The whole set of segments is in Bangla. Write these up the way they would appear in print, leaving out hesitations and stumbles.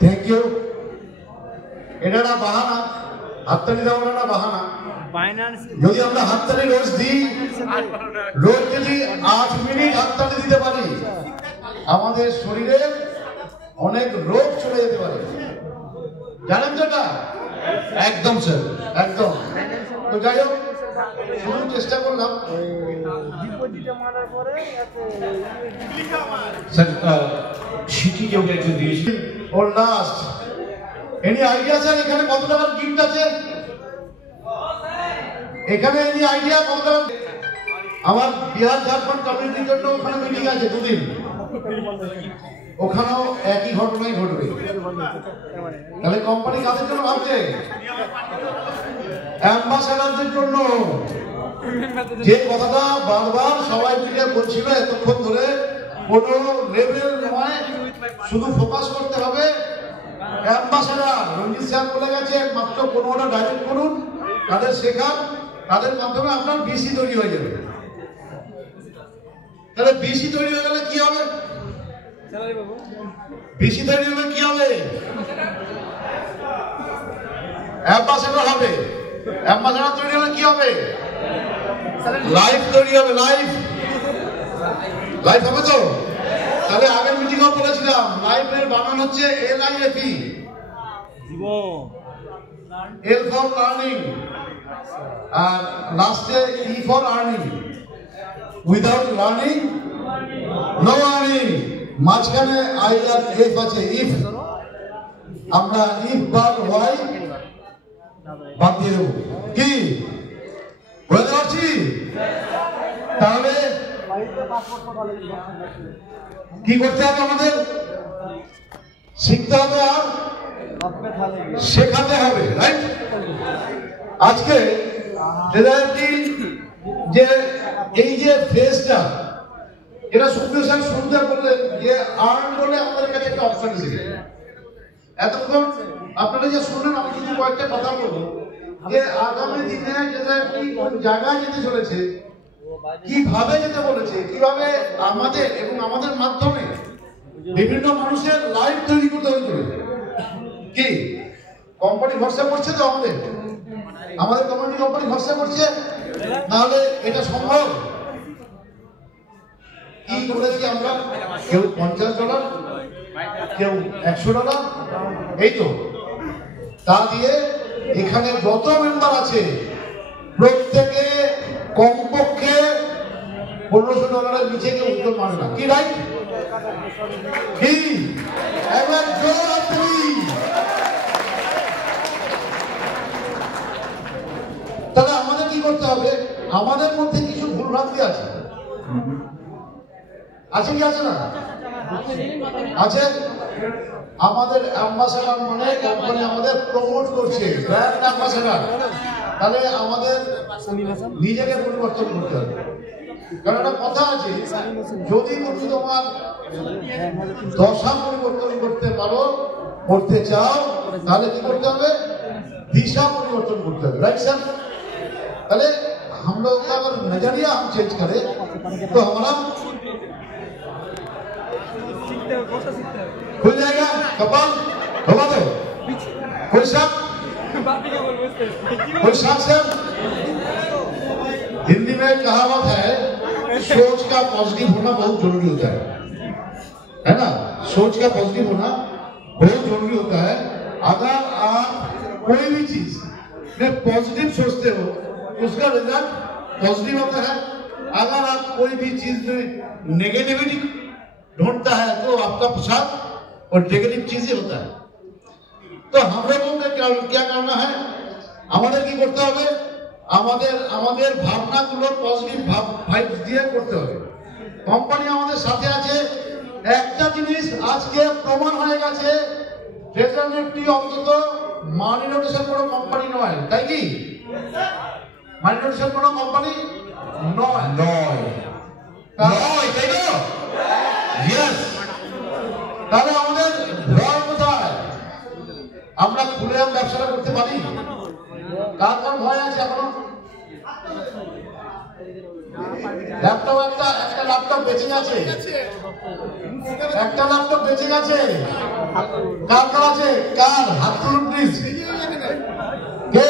Thank you. এটা একটা বাহানা, হাততালি দেওয়ার একটা বাহানা। যদি আমরা হাততালি রোজ দিই, রোজ যদি 8 মিনিট হাততালি দিতে পারি, আমাদের শরীরে অনেক রোগ চলে যেতে পারে। জানেন তো এটা? একদম স্যার, একদম। তো যাই হোক, শুরু চেষ্টা করলাম। সিটি যোগে একটু দিয়েছি ওর লাস্ট এনি আইডিয়া স্যার, এখানে কত টাকার গিফট আছে? এখানে এনি আইডিয়া কত টাকা? আমার বিহার ঝাড়খণ্ড কমিউনিটির জন্য ওখানে মিটিং আছে 2 দিন, ওখানেও একই ঘটনাই ঘটবে। তাহলে কোম্পানি কাদের জন্য ভাবছে? অ্যাম্বাসাডারদের জন্য। যে কথাটা বারবার সবাই মিলে বলছিল এতক্ষণ ধরে, কোনো লেভেল নয়, শুধু ফোকাস করতে হবে অ্যাম্বাসাডার। রঞ্জিত স্যার বলে গেছে মাত্র 15টা ডাইরেক্ট করুন, তাদের শেখান, তাদের মাধ্যমে আপনার বিসি তৈরি হয়ে যাবে। তাহলে বিসি তৈরি হয়ে গেলে কি হবে? বিসি তৈরি হলে কি হবে? অ্যাম্বাসাডার হবে। অ্যাম্বাসাডার তৈরি হলে কি হবে? লাইফ তৈরি হবে। লাইফ হবে তো? তাহলে আগের মিটিংও বলেছিলাম লাইফের বানান হচ্ছে LIFE, L ফর লার্নিং আর লাস্টে E for earning. Without learning no earning. মাঝখানে I আর F আছে, ইফ। আমরা ইফ বা ওয়াই বাদ দিয়ে দেবো। কি বুঝতে পারছি? তাহলে কি করতে হবে? আমাদের শিখতে হবে আর শেখাতে হবে, রাইট? আজকে যে এই যে ফেজটা, এটা সুপ্রিয় স্যার শুরুতে বললেন যে আর্ন বলে আমাদের কাছে একটা অপশন ছিল। এতক্ষণ আপনারা যে শুনলেন, আমি কিছু কয়েকটা কথা বলবো যে আগামী দিনে যেটা কোন জায়গায় যেতে চলেছে, কিভাবে যেতে বলেছে, কিভাবে আমাদের এবং আমাদের মাধ্যমে বিভিন্ন মানুষের লাইফ তৈরি করতে হয়েছিল। কি কোম্পানি ভরসা করছে তো? আমাদের কমিউনিটি কোম্পানি ভরসা করছে, নাহলে এটা সম্ভব? কি করেছি আমরা? কেউ $50, কেউ $100, এই তো। তা দিয়ে এখানে যত মেম্বার আছে প্রত্যেকে কমপক্ষে $1500 নিচে কেউ উত্তর মানে না। কি রাইট? কি একবার জোর তুমি। তাহলে আমাদের কি করতে হবে? আমাদের মধ্যে কিছু ভুলভ্রান্তি আছে, আছে কি আছে না? আছে। আমাদের অ্যাম্বাসাডার মানে কোম্পানি আমাদের প্রমোট করছে, ব্র্যান্ড অ্যাম্বাসাডার। তাহলে আমাদের নিজেকে পরিবর্তন করতে হবে। কারণ একটা কথা আছে, যদি তুমি তোমার দশা পরিবর্তন করতে পারো, করতে চাও, তাহলে কি করতে হবে? दिशा परिवर्तन करते हैं, राइट सर? पहले हम लोग का अगर नजरिया हम चेंज करें तो हमारा खुल जाएगा। कपाल घुमा दो। कोई शक? कोई शक सर? हिंदी में कहावत है, सोच का पॉजिटिव होना बहुत जरूरी होता है ना? सोच का पॉजिटिव होना बहुत जरूरी होता है। अगर आप कोई भी चीज में पॉजिटिव सोचते हो उसका रिजल्ट पॉजिटिव होता है। अगर आप कोई भी चीज में नेगेटिविटी ढूंढता है तो आपका प्रसाद और नेगेटिव चीज ही होता है। तो हम लोगों को क्या करना है? আমাদের কি করতে হবে? আমাদের ভাবনাগুলো পজিটিভ ভাইবস দিয়ে করতে হবে। কোম্পানি আমাদের সাথে আছে। একটা জিনিস আজকে প্রমাণ হয়ে গেছে, ফ্রেজারনেটটি অন্তত মানি নোটেশন কোনো কোম্পানি নয়, তাই কি? মানি নোটেশন কোনো কোম্পানি নয়, তাই তো? ইয়েস। তাহলে আমাদের ভয় কোথায়? আমরা খুলে ব্যবসাটা করতে পারি? কার কার ভয় আছে এখনো? ল্যাপটপ একটা ল্যাপটপ বেঁচে আছে, একটা ল্যাপটপ বেঁচে গেছে, কার কার আছে? কার হাত তুলুন প্লিজ। কে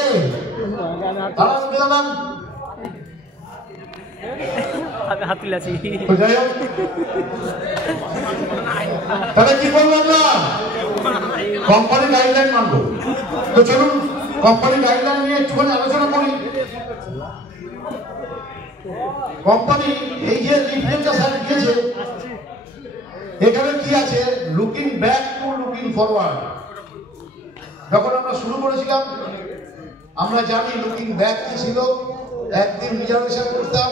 দাঁড়ান দাঁড়ান, হাত তুলে আছি। যাই হোক, তাহলে কি করবো আমরা? কোম্পানি গাইডলাইন মানবো। তো চলুন কোম্পানি গাইডলাইন নিয়ে একটুখানি আলোচনা করি। কোম্পানি এই যে লিফলেটটা স্যার দিয়েছে, এখানে কি আছে? Looking back to looking forward. যখন আমরা শুরু করেছিলাম আমরা জানি লুকিং ব্যাক কি ছিল। একদিন রিজার্ভেশন করতাম,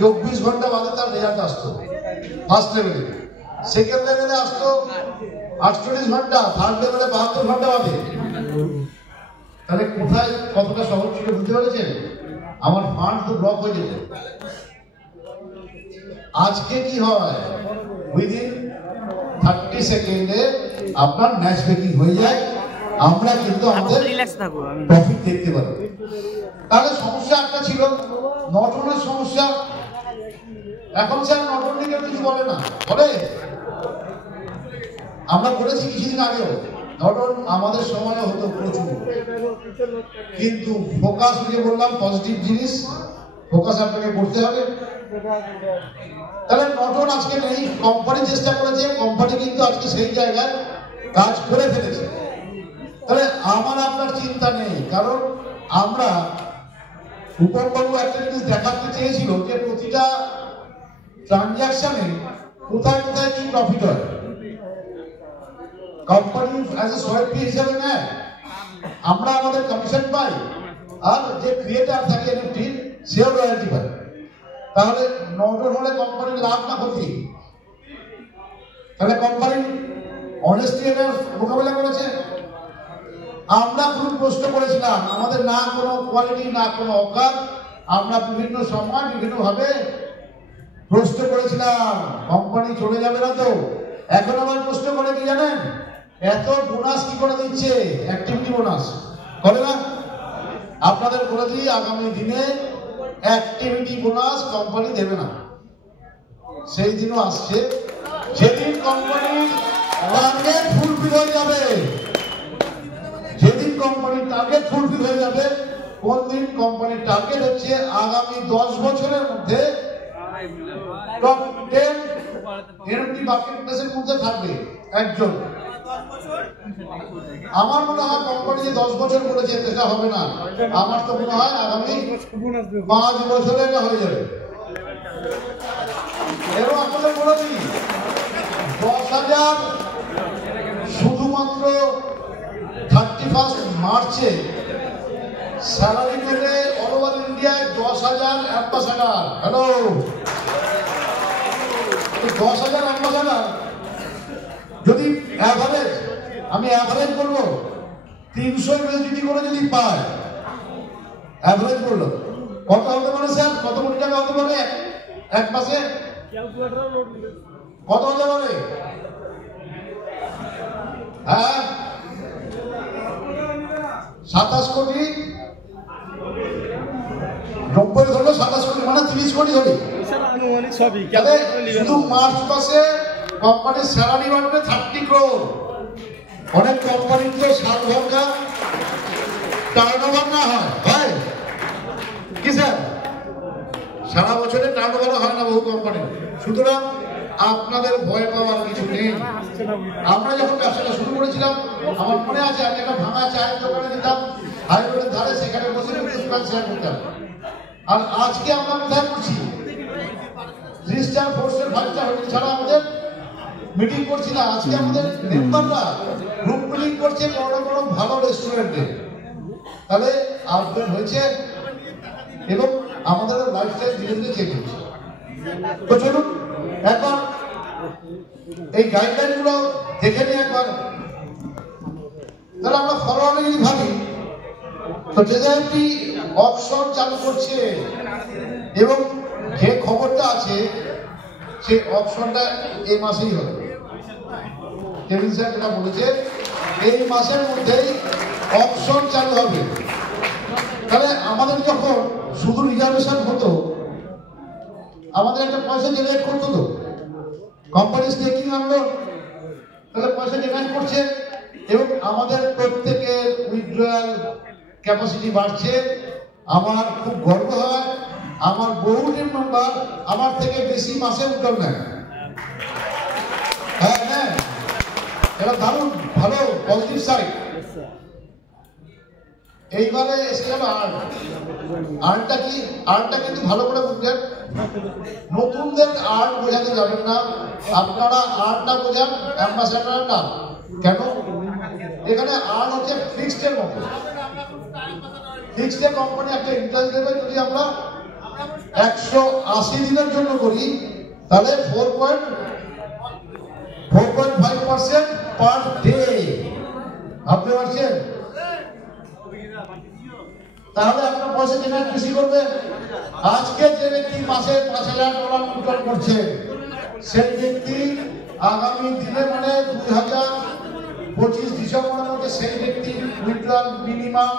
24 ঘন্টা বাদে তার রেজাল্ট আসতো ফার্স্ট লেভেলে, সেকেন্ড লেভেলে আসতো 48 ঘন্টা, থার্ড লেভেলে 72 ঘন্টা বাদে। তাহলে কোথায় কতটা সহজ ছিল বুঝতে পেরেছেন? আমার ফান্ড তো ব্লক হয়ে যেত। আজকে কি হয়? উইদিন 30 সেকেন্ডে আপনার ম্যাচ মেকিং হয়ে যায়, আমরা কিন্তু আমাদের প্রফিট দেখতে পারি। তাহলে সমস্যা একটা ছিল নটনের সমস্যা। এখন স্যার নটন নিয়ে কিছু বলে না, বলে? আমরা করেছি কিছুদিন আগেও নটন, আমাদের সময় হতো প্রচুর, কিন্তু ফোকাস যে বললাম পজিটিভ জিনিস, ফোকাস আপনাকে করতে হবে। তাহলে নটন আজকে নেই, কোম্পানি চেষ্টা করেছে, কোম্পানি কিন্তু আজকে সেই জায়গায় কাজ করে ফেলেছে। তাহলে আমার আপনার চিন্তা নেই, কারণ আমরা উপরবাবু একটা জিনিস দেখাতে চেয়েছিল যে প্রতিটা ট্রানজাকশনে কোথায় কোথায় কি প্রফিট হয়। কোম্পানি অ্যাজ এ সোয়াইপ ফি হিসেবে নেয়, আমরা আমাদের কমিশন পাই, আর যে ক্রিয়েটার থাকে এনএফটি সেও রয়্যালটি পায়। তাহলে নটন হলে কোম্পানির লাভ না ক্ষতি? তাহলে কোম্পানি অনেস্টি এর মোকাবিলা করেছে। আমরা খুব প্রশ্ন করেছিলাম, আমাদের না কোনো কোয়ালিটি না কোনো অকাত, আমরা বিভিন্ন সময় বিভিন্ন ভাবে প্রশ্ন করেছিলাম কোম্পানি চলে যাবে না তো। এখন আবার প্রশ্ন করে কি জানেন? এত বোনাস কি করে দিচ্ছে? অ্যাক্টিভিটি বোনাস করে না? আপনাদের বলে দিই, আগামী দিনে অ্যাক্টিভিটি বোনাস কোম্পানি দেবে না। সেই দিনও আসছে যেদিন কোম্পানির টার্গেট ফুলফিল হয়ে যাবে। যেদিন কোম্পানির টার্গেট ফুলফিল হয়ে যাবে, কোন দিন? কোম্পানির টার্গেট হচ্ছে আগামী 10 বছরের মধ্যে টপ 10 এনএফটি মার্কেট প্লেসের মধ্যে থাকবে একজন। আমার মনে হয় কোম্পানি যে 10 বছর বলেছে এটা হবে না, আমার তো মনে হয় আগামী 5 বছরে এটা হয়ে যাবে। এরও আপনাদের বলে দিই, 10,000 শুধুমাত্র 31 মার্চে স্যালারি পেলে অল ওভার ইন্ডিয়ায় 10,000 অ্যাম্বাসাডার। হ্যালো, 10,000 অ্যাম্বাসাডার যদি অ্যাভারেজ, আমি অ্যাভারেজ করবো 300 ইউএসডি করে যদি পায়, অ্যাভারেজ করলো কত হতে পারে স্যার? কত কোটি টাকা হতে পারে এক মাসে? কত হতে পারে? হ্যাঁ, 27 কোটি 90 ধরলো, 27 কোটি মানে 30 কোটি ধরি। শুধু মার্চ মাসে কোম্পানির স্যালারি বাড়বে 30 crore। অনেক কোম্পানির তো সাল ভরকা টার্নওভার না হয় কি স্যার? সারা বছরে টার্নওভার হয় না বহু কোম্পানি। সুতরাং আপনাদের ভয় পাওয়ার কিছু নেই। আমরা যখন ব্যবসাটা শুরু করেছিলাম, আমার মনে আছে আমি একটা ভাঙা চায়ের দোকানে যেতাম হাইরোডের ধারে, সেখানে বসে শেয়ার করতাম। আর আজকে আমরা কোথায় করছি? 3 স্টার 4 স্টার 5 স্টার হোটেল ছাড়া আমাদের মিটিং করছি না। আজকে আমাদের মেম্বাররা গ্রুপ মিটিং করছে বড় বড় ভালো রেস্টুরেন্টে। তাহলে আপডেট হয়েছে এবং আমাদের লাইফস্টাইল ধীরে ধীরে চেঞ্জ হচ্ছে। তো চলুন একবার এই গাইডলাইন গুলো দেখে নিই একবার। তাহলে আমরা ফরওয়ার্ডে যদি ভাবি, তো যেহেতু অপশন চালু করছে এবং যে খবরটা আছে সেই অপশনটা এই মাসেই হবে। কেভিন স্যার যেটা বলেছে, এই মাসের মধ্যেই অপশন চালু হবে। তাহলে আমাদের যখন শুধু রিজার্ভেশন হতো, আমাদের একটা পয়সা জেনারেট করতো তো, কোম্পানি স্টেকিং আনলো, তাহলে পয়সা জেনারেট করছে এবং আমাদের প্রত্যেকের উইথড্রয়াল ক্যাপাসিটি বাড়ছে। আমার খুব গর্ব হয়, আমার বহু টিম মেম্বার আমার থেকে বেশি মাসে উইথড্রল নেয়। হ্যাঁ হ্যাঁ, এটা দারুণ ভালো পজিটিভ সাইড। এইবারে এসে গেল আর্টটা কি, আর্টটা কিন্তু ভালো করে বুঝলেন, নতুনদের আর্ট বোঝাতে যাবেন না, আপনারা আর্টটা বোঝান অ্যাম্বাসাডার না। কেন? এখানে আর্ট হচ্ছে ফিক্সড মতো, ফিক্সড কোম্পানি একটা ইন্টারেস্ট দেবে। যদি আমরা 180 দিনের জন্য করি তাহলে 4.5% পার ডে, ভাবতে পারছেন? তাহলে আপনার পয়সা জেনারেট বেশি করবে। আজকে যে ব্যক্তি মাসে $5,000 উইথড্রল করছে, সেই ব্যক্তি আগামী দিনে মানে 2025 ডিসেম্বরের মধ্যে সেই ব্যক্তি উইথড্রল মিনিমাম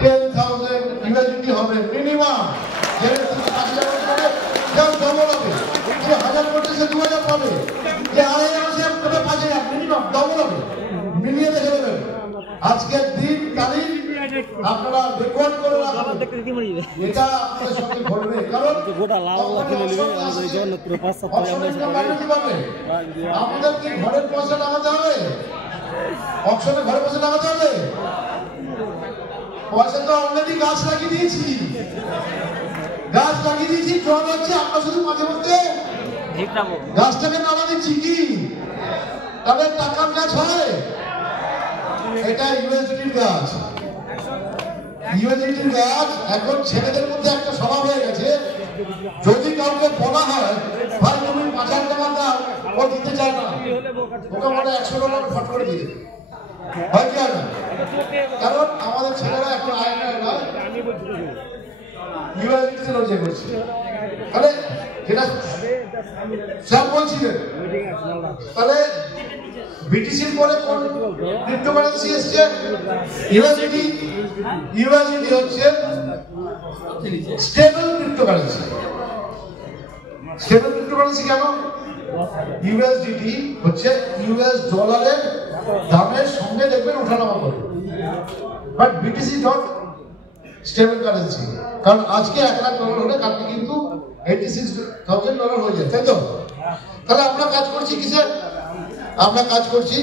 10,000 USD হবে মিনিমাম। যে ব্যক্তি 5,000 করে সেও ডবল হবে, যে 1,000 করছে সে 2,000 পাবে, যে 2,500 সে 5,000 মিনিমাম ডবল হবে। মিলিয়ে দেখে দেবেন আজকের দিন তারিখ আপনারা রেকর্ড করে রাখবেন, এটা আপনাদের সঙ্গে ঘটবে। কারণ আমাদের কি ঘরের পয়সা লাগাতে হবে? অকশনে ঘরের পয়সা লাগাতে হবে? পয়সা তো অলরেডি গাছ লাগিয়ে দিয়েছি, গাছ লাগিয়ে দিয়েছি, জল হচ্ছে। আমরা শুধু মাঝে মধ্যে গাছটাকে নাড়া দিচ্ছি কি, তবে টাকার গাছ হয়। এটা ইউএসডির গাছ, ইউএসডির গাছ। এখন ছেলেদের মধ্যে একটা স্বভাব হয়ে গেছে, যদি কাউকে বলা হয় ভাই তুমি 5,000 টাকা দাও, ও দিতে চায় না, ওকে বলে $100 ফট করে দিয়ে হয় কি না? কারণ আমাদের ছেলেরা এখন আয়নায় নয়, ইউএসডিতে রোজে করছে। তাহলে যেটা স্যার বলছিলেন, তাহলে বিটিসির পরে কোন ক্রিপ্টোকারেন্সি এসছে? ইউএসডি। ইউএসডি হচ্ছে স্টেবল ক্রিপ্টোকারেন্সি। স্টেবল ক্রিপ্টোকারেন্সি কেন? ইউএসডি হচ্ছে ইউএস ডলারের দামের সঙ্গে দেখবেন ওঠানামা করে, but BTC not stable currency. কারণ আজকে $1,00,000 হলে কালকে কিন্তু $86,000 হয়ে যায়, তাই তো? তাহলে আমরা কাজ করছি কিসে? আমরা কাজ করছি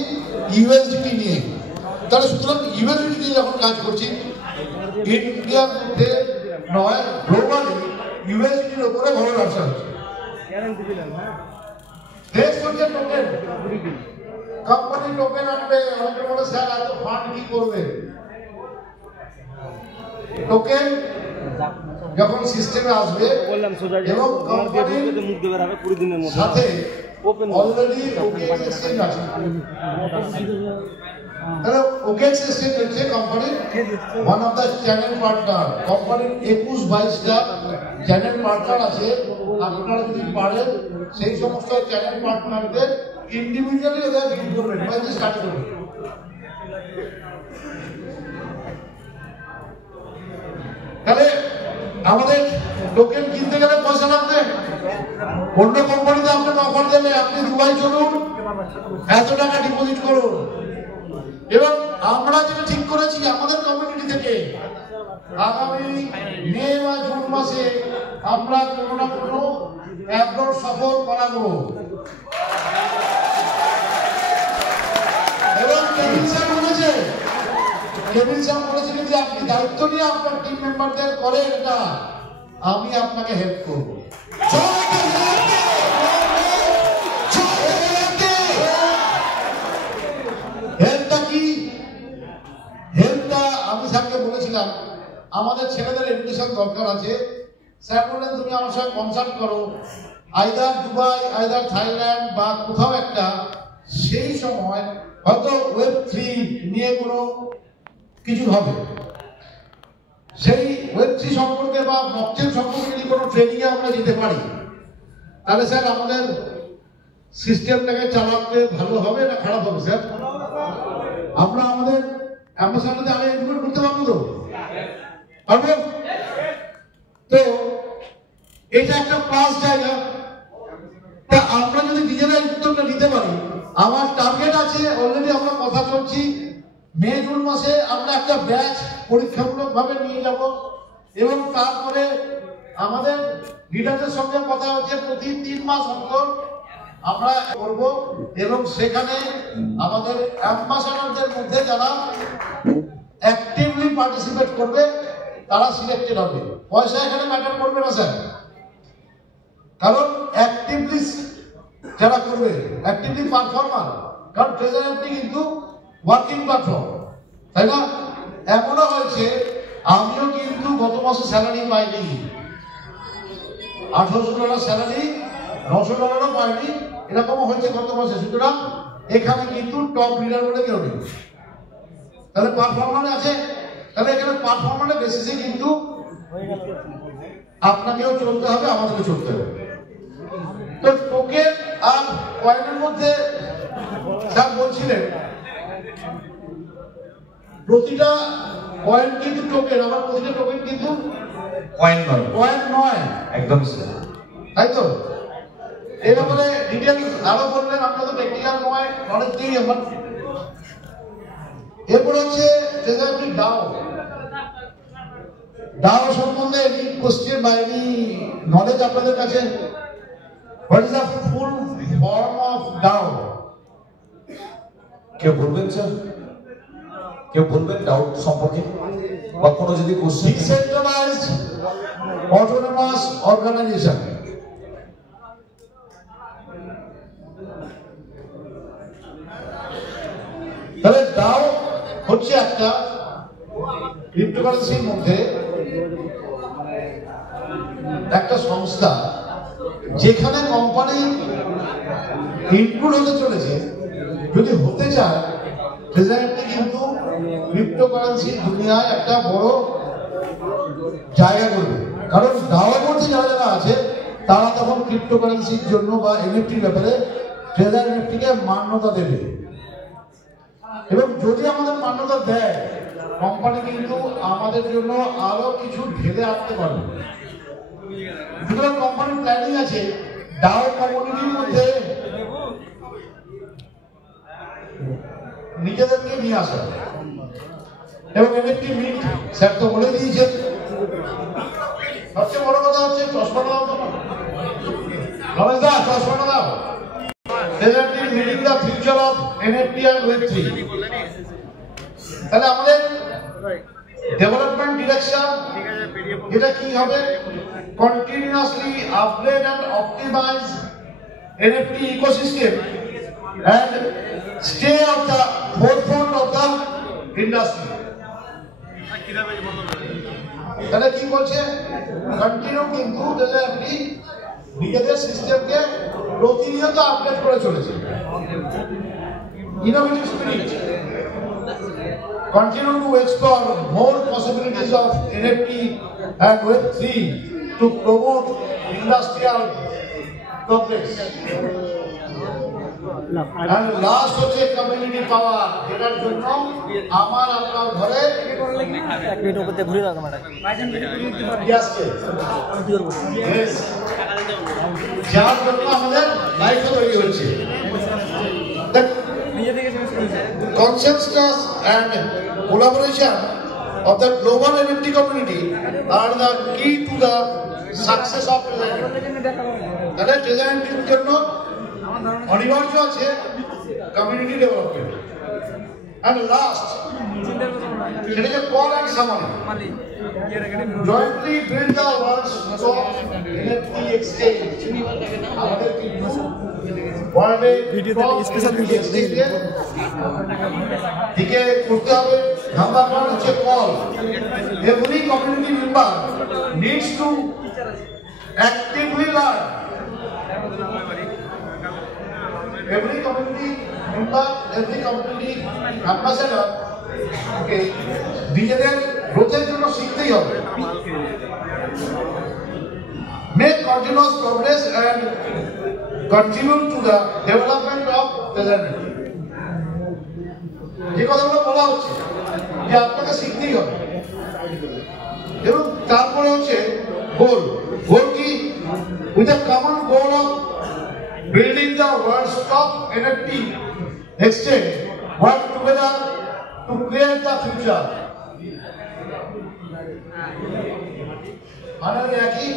ইউএসডি নিয়ে। তাহলে সুতরাং ইউএসডি নিয়ে যখন কাজ করছি, ইন্ডিয়ার মধ্যে নয় গ্লোবালি ইউএসডির উপরে ভালো ব্যবসা হচ্ছে। দেশ হচ্ছে টোকেন, কোম্পানি টোকেন আনবে। অনেকে বলে স্যার এত ফান্ড কি করবে? টোকেন যখন সিস্টেমে আসবে এবং কোম্পানির সাথে অলরেডি ওকেএক্স এক্সচেঞ্জ আছে, তাহলে ওকেএক্স এক্সচেঞ্জ হচ্ছে কোম্পানির one of the channel partner. কোম্পানির 21-22টা চ্যানেল পার্টনার আছে। আপনারা যদি পারেন সেই সমস্ত চ্যানেল পার্টনারদের ইন্ডিভিজুয়ালি ওদের বিল করবেন, মানে স্টার্ট করবেন। তাহলে আমাদের টোকেন কিনতে গেলে পয়সা লাগবে। অন্য কোম্পানিতে আপনাকে অফার দেবে, আপনি দুবাই চলুন, এত টাকা ডিপোজিট করুন। এবং আমরা যেটা ঠিক করেছি আমাদের কমিউনিটি থেকে, আগামী মে বা জুন মাসে আমরা কোনো না কোনো অ্যাব্রড সফর করাবো। এবং কেবিন স্যার বলেছিলেন যে আপনি দায়িত্ব নিয়ে আপনার টিম মেম্বারদের করেন, এটা আমি আপনাকে হেল্প করব। হেল্পটা কি? হেল্পটা আমি স্যারকে বলেছিলাম আমাদের ছেলেদের এডুকেশন দরকার আছে। স্যার বললেন তুমি আমার সঙ্গে কনসাল্ট করো, আইদার দুবাই, আইদার থাইল্যান্ড বা কোথাও একটা। সেই সময় হয়তো Web3 নিয়ে কোনো কিছু হবে, সেই Web3 সম্পর্কে বা ব্লকচেন সম্পর্কে যদি কোনো ট্রেনিং এ আমরা যেতে পারি, তাহলে স্যার আমাদের সিস্টেমটাকে চালাতে ভালো হবে না খারাপ হবে? স্যার আমরা আমাদের অ্যাম্বাসাডারকে আগে এডুকেট করতে পারবো তো? পারবো তো? এটা একটা প্লাস জায়গা। তা নিজেরা উদ্যোগটা নিতে পারি। আমার টার্গেট আছে, অলরেডি আমরা কথা বলছি, মে জুন মাসে আমরা একটা ব্যাচ পরীক্ষামূলক ভাবে নিয়ে যাব এবং তারপরে আমাদের লিডারদের সঙ্গে কথা হচ্ছে প্রতি 3 মাস অন্তর আমরা করব এবং সেখানে আমাদের অ্যাম্বাসাডারদের মধ্যে যারা অ্যাক্টিভলি পার্টিসিপেট করবে তারা সিলেক্টেড হবে। পয়সা এখানে ম্যাটার করবে না স্যার, কারণ অ্যাক্টিভলি যারা করবে, অ্যাক্টিভলি পারফর্মার, কারণ ট্রেজার এফডি কিন্তু ওয়ার্কিং প্ল্যাটফর্ম, তাই না? এমনও হয়েছে আমিও কিন্তু গত মাসে স্যালারি পাইনি, $1800 স্যালারি, $900 পাইনি, এরকমও হয়েছে গত মাসে। সুতরাং এখানে কিন্তু টপ লিডার বলে কেউ নেই, তাহলে পারফর্মার আছে, তাহলে এখানে পারফর্মারের বেসিসে কিন্তু আপনাকেও চলতে হবে, আমাদেরকে চলতে হবে। তো টোকেন আর কয়েনের মধ্যে যা বলছিলেন, প্রতিটা কয়েন কিন্তু টোকেন, আবার প্রতিটা টোকেন কিন্তু কয়েন নয়, একদম তাই তো? এর ব্যাপারে ডিটেল আরো বললেন, আমরা তো টেকনিক্যাল নয়, নলেজ দিই আমার। এরপর হচ্ছে ট্রেজারি ডাও। ডাও সম্বন্ধে এনি কোশ্চেন বা এনি নলেজ আপনাদের কাছে? What is the full form of DAO? কেউ বলবেন স্যার? কেউ বলবেন ডাউট সম্পর্কে বা কোনো যদি কোশ্চেন? Decentralised autonomous organisation. তাহলে ডাও হচ্ছে একটা ক্রিপ্টোকারেন্সির মধ্যে একটা সংস্থা যেখানে কোম্পানি ইনক্লুড হতে চলেছে। যদি হতে চায়, ট্রেজারিটি কিন্তু ক্রিপ্টোকারেন্সির দুনিয়ায় একটা বড় জায়গা করবে, কারণ ডাওয়ার মধ্যে যারা যারা আছে তারা তখন ক্রিপ্টোকারেন্সির জন্য বা এনএফটির ব্যাপারে ট্রেজার এনএফটিকে মান্যতা দেবে। এবং যদি আমাদের মান্যতা দেয়, কোম্পানি কিন্তু আমাদের জন্য আরো কিছু ঢেলে আনতে পারবে। সুতরাং কোম্পানির প্ল্যানিং আছে ডাও কমিউনিটির মধ্যে নিজেদেরকে নিয়ে আসা এবং এনএফটি মিট। স্যার তো বলে দিয়েছেন। সবচেয়ে বড় কথা হচ্ছে চশমাটা দাও, রমেশ দা চশমাটা দাও। Meeting the future of NFT and ওয়েব3। তাহলে আমাদের ডেভেলপমেন্ট ডিরেকশন এটা কি হবে? Continuously upgrade and optimize NFT ecosystem and stay at the forefront of the industry. তাহলে কি বলছে? কন্টিনিউ কিন্তু আপনি নিজেদের সিস্টেমকে প্রতিনিয়ত আপডেট করে চলেছে। Innovative spirit, continue to explore more possibilities of NFT and Web3 to promote industrial progress. And last হচ্ছে কমিউনিটি পাওয়ার, যেটার জন্য আমার আপনার ঘরে ঘুরে দাও তোমার যার জন্য আমাদের লাইফ তৈরি হচ্ছে। Consensus and collaboration of the global NFT community are the key to the success of তাহলে ট্রেজারিটির জন্য অনিবার্য আছে community development. And last, it is a call and summary. Jointly build the world's top NFT exchange. আমাদের কিন্তু ওয়ার্ল্ডে টপ স্পেশাল ভিডিও দিকে করতে হবে। নাম্বার 1 হচ্ছে call. Every community member needs to actively learn. Every community member, every community ambassador, okay, নিজেদের গ্রোথের জন্য শিখতেই হবে। Make continuous progress and contribute to the development of Trezor. যে কথাগুলো বলা হচ্ছে যে আপনাকে শিখতেই হবে। এবং তারপরে হচ্ছে গোল। গোল কি? With a common goal of building the world's top NFT exchange, work together to create the future. মানে একই